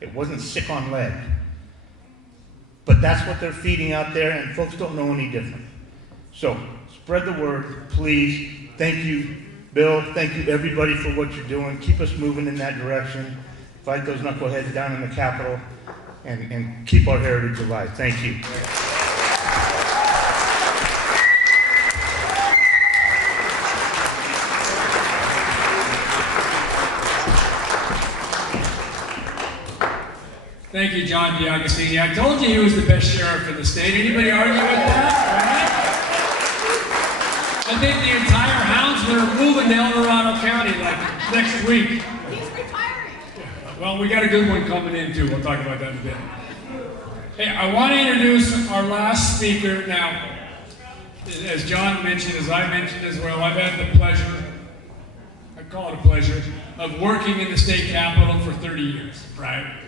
It wasn't sick on lead. But that's what they're feeding out there, and folks don't know any different. So, spread the word, please. Thank you, Bill. Thank you, everybody, for what you're doing. Keep us moving in that direction. Fight those knuckleheads down in the Capitol, and keep our heritage alive. Thank you. Thank you, John D'Agostini. I told you he was the best sheriff in the state. Anybody argue with that? Right? I think the entire Houndsmen are moving to El Dorado County like next week. He's retiring. Well, we got a good one coming in too. We'll talk about that in a bit. Hey, I want to introduce our last speaker. Now, as John mentioned, as I mentioned as well, I've had the pleasure, I call it a pleasure, of working in the state capitol for 30 years, right?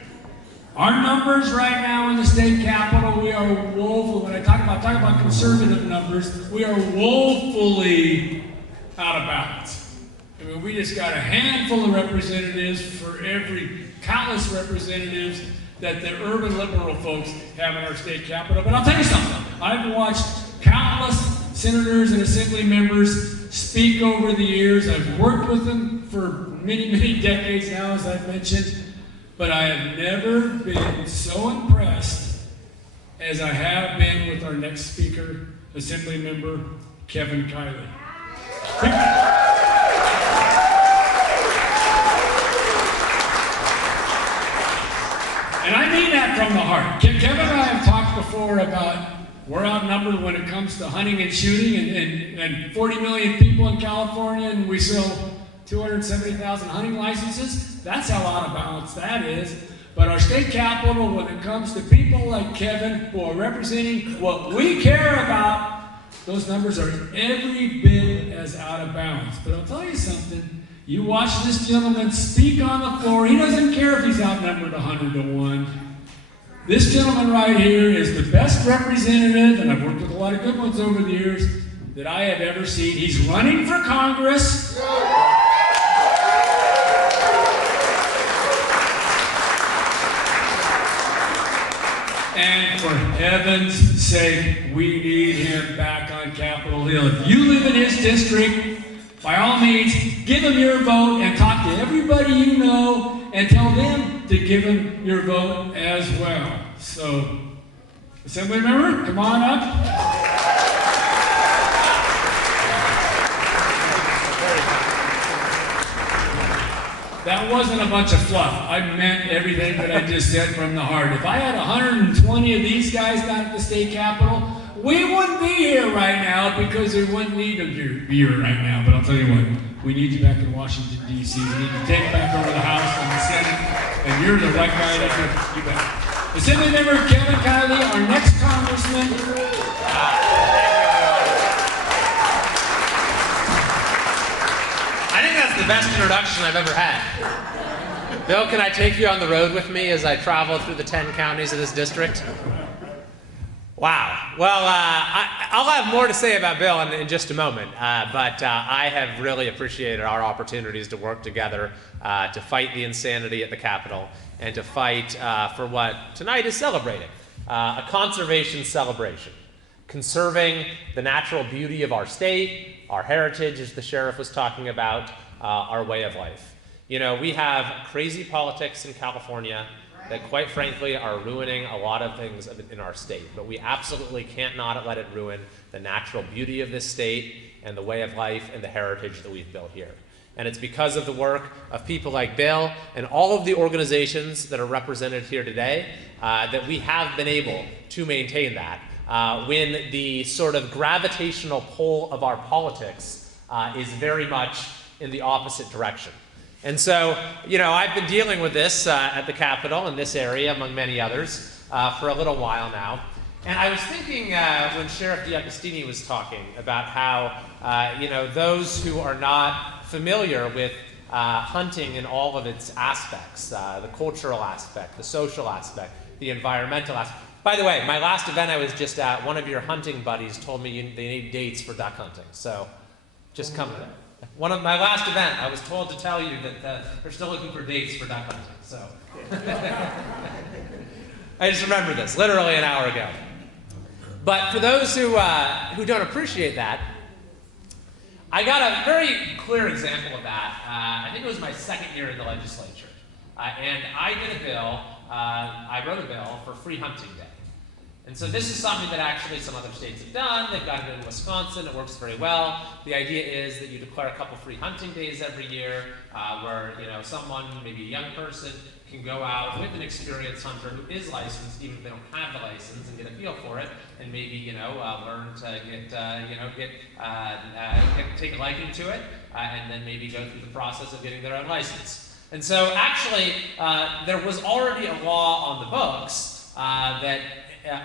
Our numbers right now in the state capitol, we are woeful. When I talk about conservative numbers, we are woefully out of balance. I mean, we just got a handful of representatives for every countless representatives that the urban liberal folks have in our state capitol. But I'll tell you something. I've watched countless senators and assembly members speak over the years. I've worked with them for many, many decades now, as I've mentioned. But I have never been so impressed as I have been with our next speaker, Assembly Member Kevin Kiley. And I mean that from the heart. Kevin and I have talked before about we're outnumbered when it comes to hunting and shooting, and 40 million people in California, and we sell 270,000 hunting licenses. That's how out of balance that is. But our state capitol, when it comes to people like Kevin who are representing what we care about, those numbers are every bit as out of balance. But I'll tell you something. You watch this gentleman speak on the floor. He doesn't care if he's outnumbered 100 to 1. This gentleman right here is the best representative, and I've worked with a lot of good ones over the years, that I have ever seen. He's running for Congress. And for heaven's sake, we need him back on Capitol Hill. If you live in his district, by all means, give him your vote and talk to everybody you know and tell them to give him your vote as well. So, Assembly Member, come on up. That wasn't a bunch of fluff. I meant everything that I just said from the heart. If I had 120 of these guys down at the state capitol, we wouldn't be here right now because we wouldn't need them to be here right now. But I'll tell you what, we need you back in Washington, D.C. We need to take back over the House and the Senate, and you're the right guy to do that. Assembly Member Kevin Kiley, our next congressman. I think that's the best introduction I've ever had. Bill, can I take you on the road with me as I travel through the 10 counties of this district? Wow. Well, I'll have more to say about Bill in just a moment, but I have really appreciated our opportunities to work together to fight the insanity at the Capitol and to fight for what tonight is celebrating, a conservation celebration, conserving the natural beauty of our state, our heritage, as the sheriff was talking about, our way of life. You know, we have crazy politics in California that quite frankly are ruining a lot of things in our state, but we absolutely can't not let it ruin the natural beauty of this state and the way of life and the heritage that we've built here. And it's because of the work of people like Bill and all of the organizations that are represented here today that we have been able to maintain that when the sort of gravitational pull of our politics is very much in the opposite direction. And so, you know, I've been dealing with this at the Capitol in this area, among many others, for a little while now. And I was thinking when Sheriff D'Agostini was talking about how, you know, those who are not familiar with hunting in all of its aspects, the cultural aspect, the social aspect, the environmental aspect. By the way, my last event I was just at, one of your hunting buddies told me they need dates for duck hunting. So just come to that. One of my last event, I was told to tell you that they're still looking for dates for duck hunting. So I just remember this, literally an hour ago. But for those who don't appreciate that, I got a very clear example of that. I think it was my second year in the legislature. And I did a bill, I wrote a bill for free hunting day. And so this is something that actually some other states have done. They've got it in Wisconsin. It works very well. The idea is that you declare a couple free hunting days every year where someone, maybe a young person, can go out with an experienced hunter who is licensed, even if they don't have the license, and get a feel for it, and maybe learn to take a liking to it, and then maybe go through the process of getting their own license. And so actually, there was already a law on the books that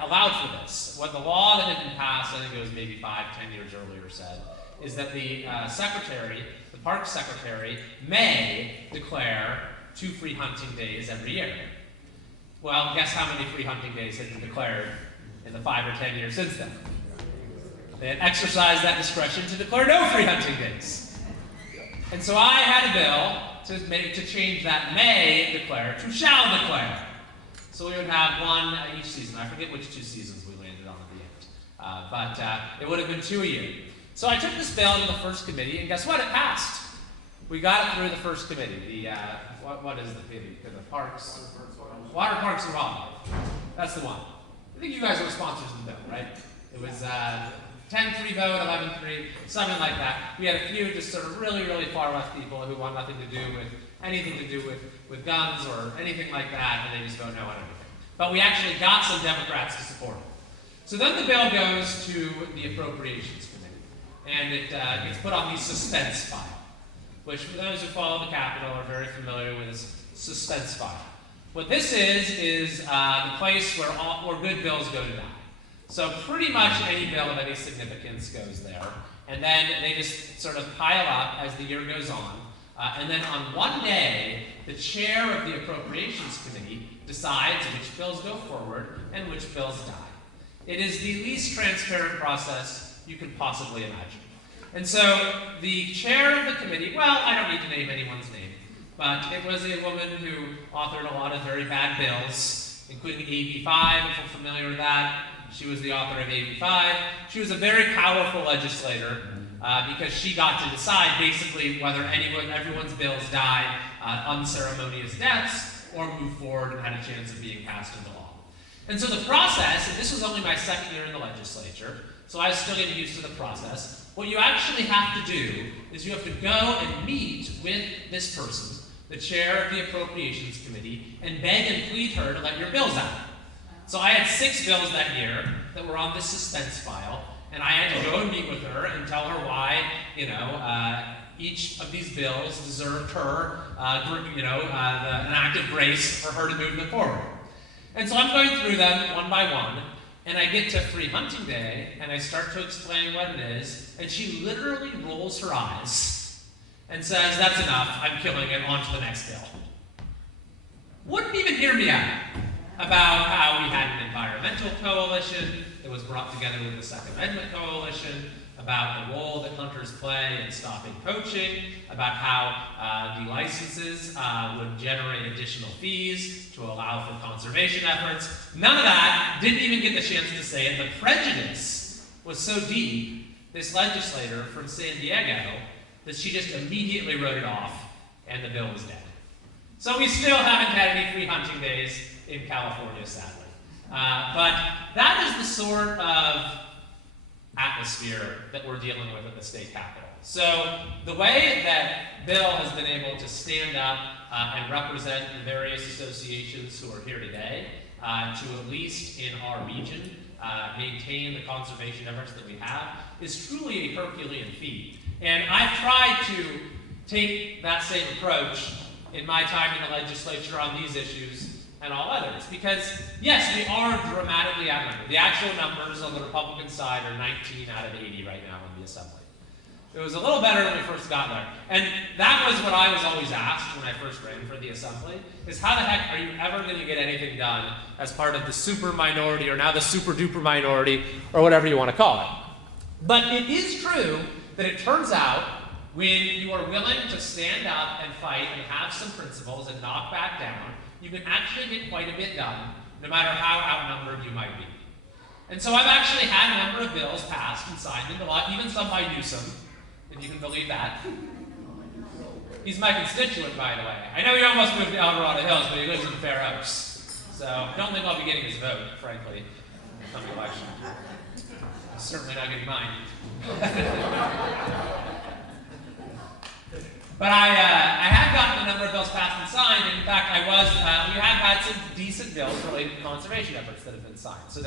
allowed for this. What the law that had been passed, I think it was maybe 5-10 years earlier, said is that the secretary, the park secretary, may declare 2 free hunting days every year. Well, guess how many free hunting days had been declared in the 5 or 10 years since then? They had exercised that discretion to declare no free hunting days. And so I had a bill to change that may declare to shall declare. So we would have one each season. I forget which 2 seasons we landed on at the end. But it would have been 2 a year. So I took this bill to the first committee, and guess what? It passed. We got it through the first committee. The what is the committee? The Parks, Water, Parks, and Wildlife. That's the one. I think you guys were sponsors of the bill, right? It was 10-3 vote, 11-3, something like that. We had a few just sort of really, really far left people who want nothing to do with anything to do with guns or anything like that, and they just vote no on everything. But we actually got some Democrats to support it. So then the bill goes to the Appropriations Committee, and it gets put on the suspense file, which for those who follow the Capitol are very familiar with this suspense file. What this is the place where good bills go to die. So pretty much any bill of any significance goes there, and then they just sort of pile up as the year goes on. And then on one day, the chair of the Appropriations Committee decides which bills go forward and which bills die. It is the least transparent process you could possibly imagine. And so the chair of the committee, well, I don't need to name anyone's name, but it was a woman who authored a lot of very bad bills, including AB 5, if you're familiar with that. She was the author of AB 5. She was a very powerful legislator because she got to decide basically whether everyone's bills died unceremonious deaths or move forward and had a chance of being passed into law. And so the process, and this was only my second year in the legislature, so I was still getting used to the process. What you actually have to do is you have to go and meet with this person, the chair of the Appropriations Committee, and beg and plead her to let your bills out. So I had 6 bills that year that were on this suspense file, and I had to go and meet with her and tell her why, each of these bills deserved her, an act of grace for her to move them forward. And so I'm going through them one by one, and I get to Free Hunting Day, and I start to explain what it is, and she literally rolls her eyes and says, "That's enough, I'm killing it, on to the next bill." Wouldn't even hear me out about how we had an environmental coalition that was brought together with the Second Amendment Coalition, about the role that hunters play in stopping poaching, about how the licenses would generate additional fees to allow for conservation efforts. None of that, didn't even get the chance to say it. The prejudice was so deep, this legislator from San Diego, that she just immediately wrote it off, and the bill was dead. So we still haven't had any free hunting days in California, sadly. But that is the sort of atmosphere that we're dealing with at the state capitol. So the way that Bill has been able to stand up and represent the various associations who are here today to at least in our region maintain the conservation efforts that we have is truly a Herculean feat. And I've tried to take that same approach in my time in the legislature on these issues and all others. Because, yes, we are dramatically outnumbered. The actual numbers on the Republican side are 19 out of 80 right now in the Assembly. It was a little better when we first got there. And that was what I was always asked when I first ran for the Assembly, is how the heck are you ever going to get anything done as part of the super minority, or now the super duper minority, or whatever you want to call it. But it is true that it turns out when you are willing to stand up and fight and have some principles and knock back down, you can actually get quite a bit done no matter how outnumbered you might be. And so I've actually had a number of bills passed and signed into law, even some by Newsom, if you can believe that. He's my constituent, by the way. I know he almost moved to El Dorado Hills, but he lives in Fair Oaks. So I don't think I'll be getting his vote, frankly, come the election. I'm certainly not getting mine. But I have gotten a number of bills passed and signed. And in fact, we have had some decent bills related to conservation efforts that have been signed. So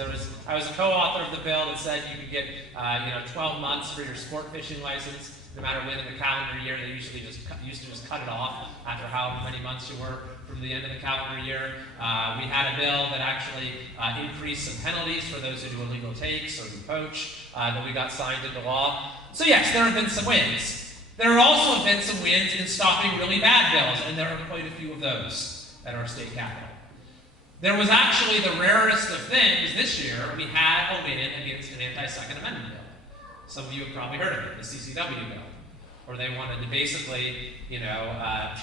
I was a co-author of the bill that said you could get 12 months for your sport fishing license, no matter when in the calendar year. They used to just cut it off after how many months you were from the end of the calendar year. We had a bill that actually increased some penalties for those who do illegal takes or who poach that we got signed into law. So yes, there have been some wins. There have also been some wins in stopping really bad bills, and there are quite a few of those at our state capitol. There was actually the rarest of things this year. We had a win against an anti-Second Amendment bill. Some of you have probably heard of it, the CCW bill, where they wanted to basically,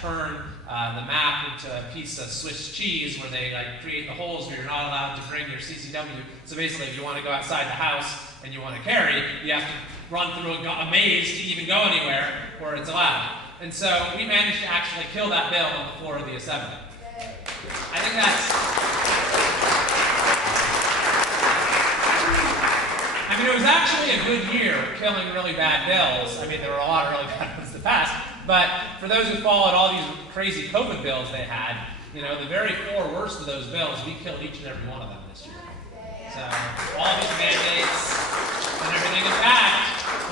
turn the map into a piece of Swiss cheese, where they create the holes where you're not allowed to bring your CCW. So basically, if you want to go outside the house and you want to carry, you have to run through a maze to even go anywhere where it's allowed. And so we managed to actually kill that bill on the floor of the Assembly. I think it was actually a good year killing really bad bills. There were a lot of really bad ones to pass, but for those who followed all these crazy COVID bills they had, the very 4 worst of those bills, we killed each and every one of them this year. So all these mandates and everything. In fact,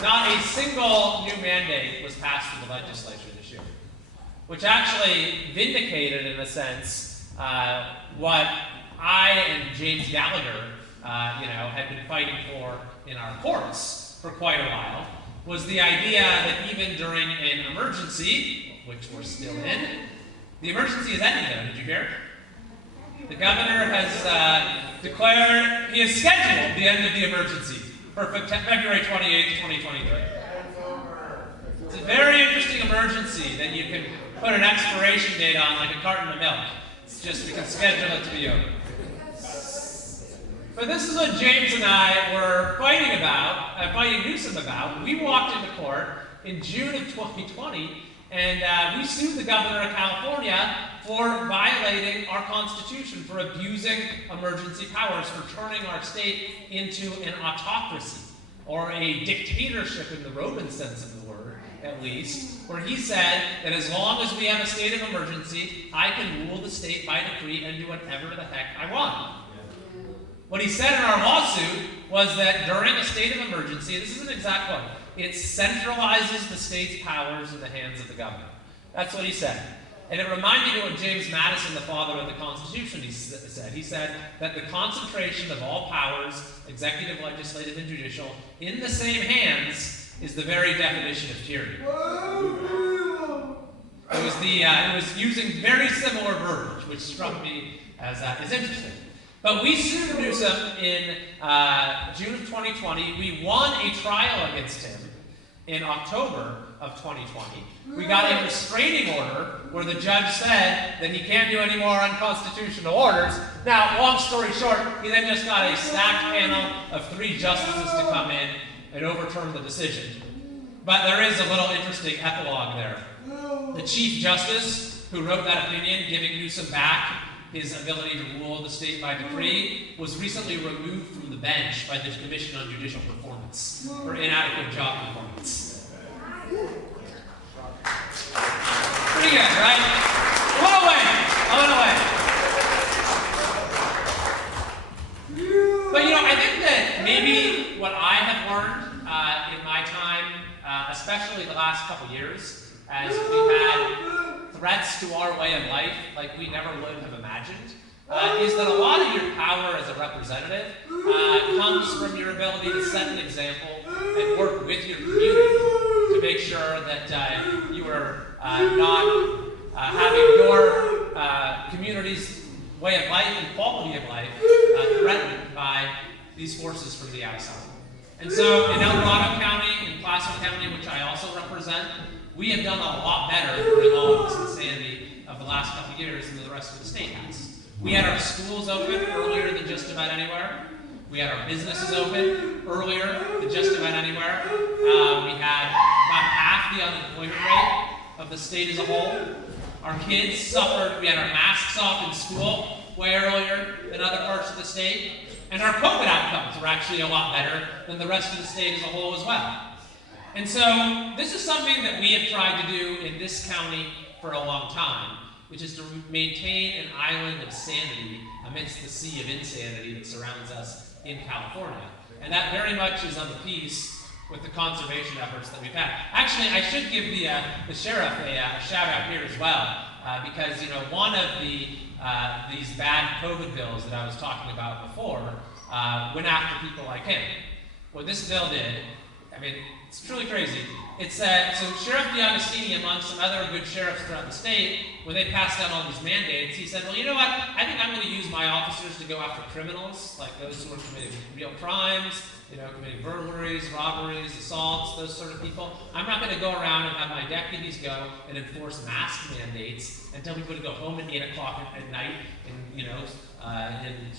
not a single new mandate was passed through the legislature this year, which actually vindicated, in a sense, what I and James Gallagher, had been fighting for in our courts for quite a while, was the idea that even during an emergency, which we're still in, the emergency is ending though, did you hear? The governor has declared, he has scheduled the end of the emergency for February 28th, 2023. It's a very interesting emergency that you can put an expiration date on, like a carton of milk. It's just we can schedule it to be over. But this is what James and I were fighting Newsom about. We walked into court in June of 2020, and we sued the governor of California for violating our Constitution, for abusing emergency powers, for turning our state into an autocracy, or a dictatorship in the Roman sense of the word, at least, where he said that as long as we have a state of emergency, I can rule the state by decree and do whatever the heck I want. What he said in our lawsuit was that during a state of emergency, this is an exact quote, it centralizes the state's powers in the hands of the governor. That's what he said. And it reminded me of what James Madison, the father of the Constitution, said. He said that the concentration of all powers, executive, legislative, and judicial, in the same hands is the very definition of tyranny. It was using very similar verbiage, which struck me as interesting. But we sued Newsom in June of 2020. We won a trial against him in October of 2020. We got a restraining order where the judge said that he can't do any more unconstitutional orders. Now, long story short, he then just got a stacked panel of 3 justices to come in and overturn the decision. But there is a little interesting epilogue there. The Chief Justice, who wrote that opinion, giving Newsom back his ability to rule the state by decree, was recently removed from the bench by the Commission on Judicial Performance for inadequate job performance. Pretty good, right? What a win! But I think that maybe what I have learned in my time, especially the last couple years, as we've had threats to our way of life like we never would have imagined, is that a lot of your power as a representative comes from your ability to set an example and work with your community to make sure that you are not having your community's way of life and quality of life threatened by these forces from the outside. And so in El Dorado County, in Placer County, which I also represent, we have done a lot better during all of this insanity of the last couple of years than the rest of the state has. We had our schools open earlier than just about anywhere. We had our businesses open earlier than just about anywhere. We had about half the unemployment rate of the state as a whole. Our kids suffered, we had our masks off in school way earlier than other parts of the state. And our COVID outcomes were actually a lot better than the rest of the state as a whole as well. And so this is something that we have tried to do in this county for a long time, which is to maintain an island of sanity amidst the sea of insanity that surrounds us in California. And that very much is on the piece with the conservation efforts that we've had. Actually, I should give the sheriff a shout out here as well, because one of these bad COVID bills that I was talking about before went after people like him. What this bill did, I mean, it's truly crazy. It's so Sheriff DeAugustini, among some other good sheriffs throughout the state, when they passed out all these mandates, he said, well, you know what? I think I'm going to use my officers to go after criminals, like those who are committing real crimes, committing burglaries, robberies, assaults, those sort of people. I'm not going to go around and have my deputies go and enforce mask mandates and tell people to go home at 8 o'clock at night and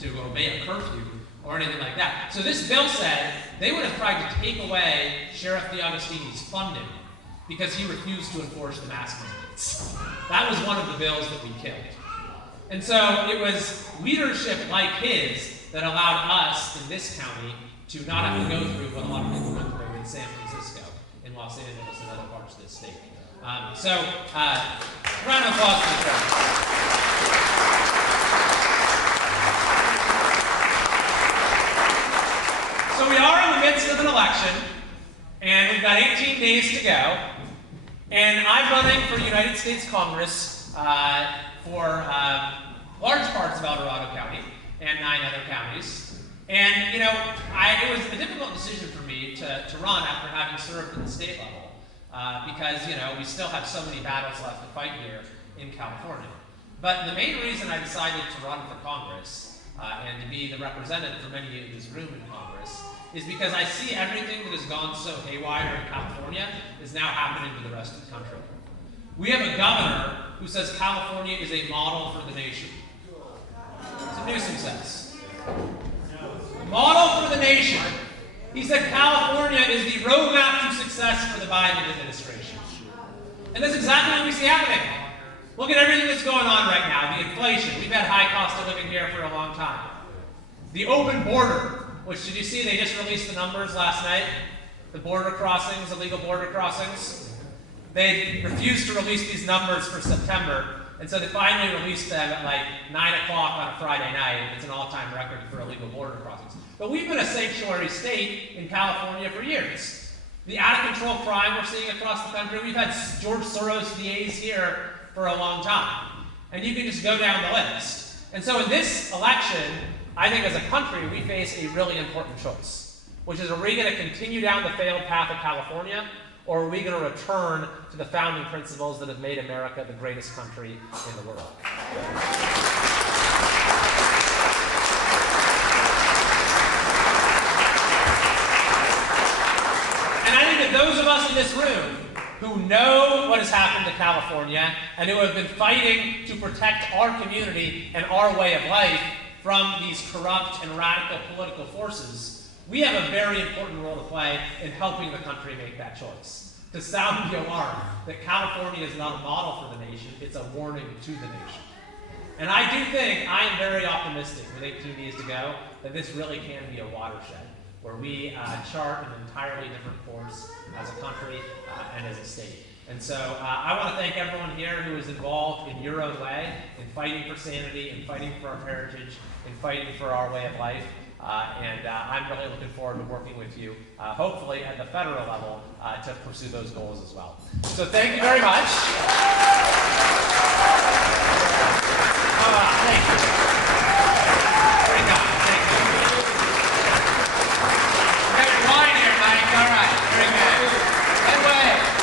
to obey a curfew or anything like that. So this bill said they would have tried to take away Sheriff DeAugustini's funding because he refused to enforce the mask mandates. That was one of the bills that we killed. And so it was leadership like his that allowed us in this county to not have to go through what a lot of people went through in San Francisco, in Los Angeles, and other parts of this state. Round of applause for the sheriff. So we are in the midst of an election, and we've got 18 days to go, and I'm running for United States Congress for large parts of El Dorado County and 9 other counties. And, it was a difficult decision for me to run after having served at the state level, because, we still have so many battles left to fight here in California. But the main reason I decided to run for Congress and to be the representative for many in this room in Congress is because I see everything that has gone so haywire in California is now happening to the rest of the country. We have a governor who says California is a model for the nation. That's what Newsom says. Model for the nation. He said California is the roadmap to success for the Biden administration. And that's exactly what we see happening. Look at everything that's going on right now. The inflation. We've had high cost of living here for a long time. The open border, which, did you see they just released the numbers last night? The border crossings, illegal border crossings. They refused to release these numbers for September, and so they finally released them at like 9 o'clock on a Friday night. It's an all-time record for illegal border crossings. But we've been a sanctuary state in California for years. The out-of-control crime we're seeing across the country, we've had George Soros VAs here for a long time. And you can just go down the list. And so in this election, I think as a country, we face a really important choice, which is, are we going to continue down the failed path of California, or are we going to return to the founding principles that have made America the greatest country in the world? And I think that those of us in this room who know what has happened to California and who have been fighting to protect our community and our way of life from these corrupt and radical political forces, we have a very important role to play in helping the country make that choice. To sound the alarm that California is not a model for the nation, it's a warning to the nation. And I do think, I am very optimistic with 18 days to go, that this really can be a watershed, where we chart an entirely different course as a country and as a state. And so I want to thank everyone here who is involved in your own way, in fighting for sanity, in fighting for our heritage, in fighting for our way of life. And I'm really looking forward to working with you, hopefully at the federal level, to pursue those goals as well. So thank you very much. Thank you. Very nice. Thank you. We got your wine here, Mike. All right. Very good.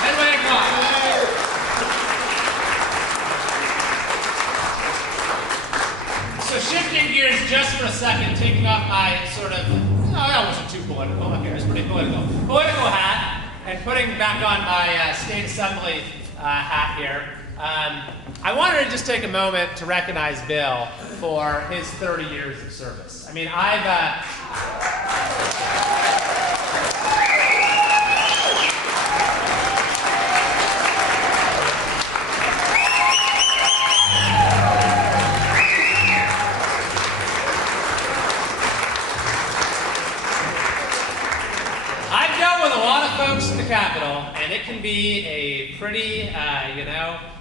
Headway, come on. So shifting gears just for a second, taking off my sort of, that wasn't too political, okay, it was pretty political hat, and putting back on my state assembly hat here. I wanted to just take a moment to recognize Bill for his 30 years of service. I mean, I've dealt with a lot of folks in the Capitol, and it can be a pretty,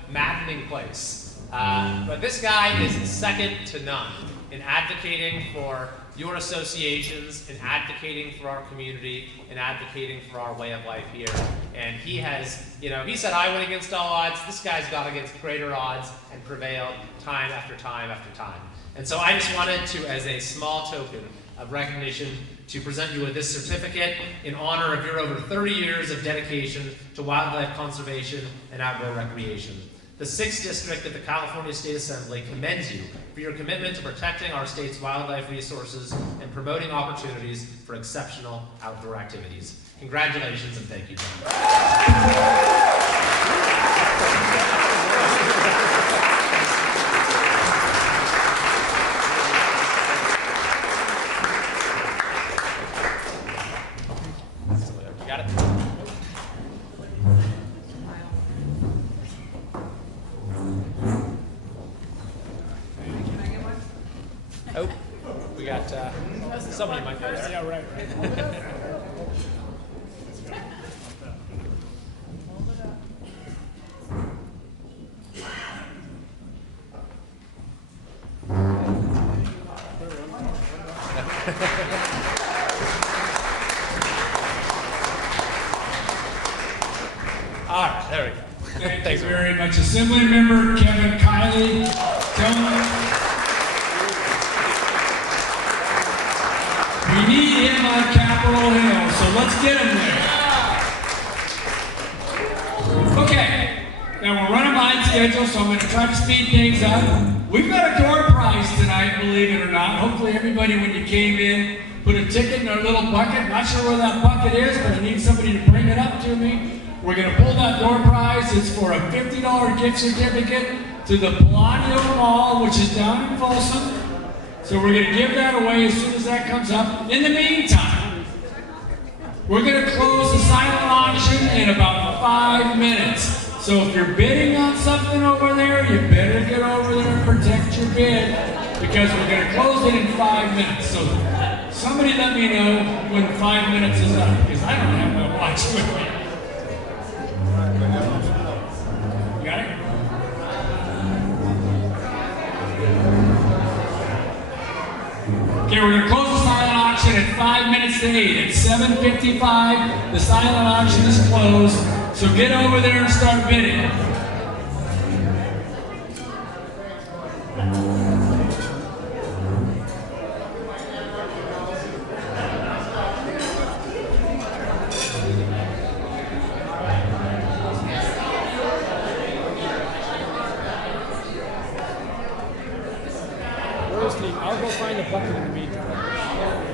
maddening place. But this guy is second to none in advocating for your associations, in advocating for our community, in advocating for our way of life here. And he has, he said, I went against all odds. This guy's gone against greater odds and prevailed time after time after time. And so I just wanted to, as a small token of recognition, to present you with this certificate in honor of your over 30 years of dedication to wildlife conservation and outdoor recreation. The 6th District of the California State Assembly commends you for your commitment to protecting our state's wildlife resources and promoting opportunities for exceptional outdoor activities. Congratulations and thank you, John. Oh, we got somebody might go there. Yeah, right. All right, there we go. Thank you very much. Assembly member Kevin Kiley. We need him on Capitol Hill, so let's get him there. Okay, now we're running behind schedule, so I'm going to try to speed things up. We've got a door prize tonight, believe it or not. Hopefully everybody, when you came in, put a ticket in their little bucket. Not sure where that bucket is, but I need somebody to bring it up to me. We're going to pull that door prize. It's for a $50 gift certificate to the Palladio Mall, which is down in Folsom. So we're going to give that away as soon as that comes up. In the meantime, we're going to close the silent auction in about 5 minutes. So if you're bidding on something over there, you better get over there and protect your bid, because we're going to close it in 5 minutes. So somebody let me know when 5 minutes is up, because I don't have my watch with me. You got it? Okay, we're going to close the silent auction at 5 minutes to 8. At 7:55, the silent auction is closed. So get over there and start bidding. I'll go find a bucket in the meantime.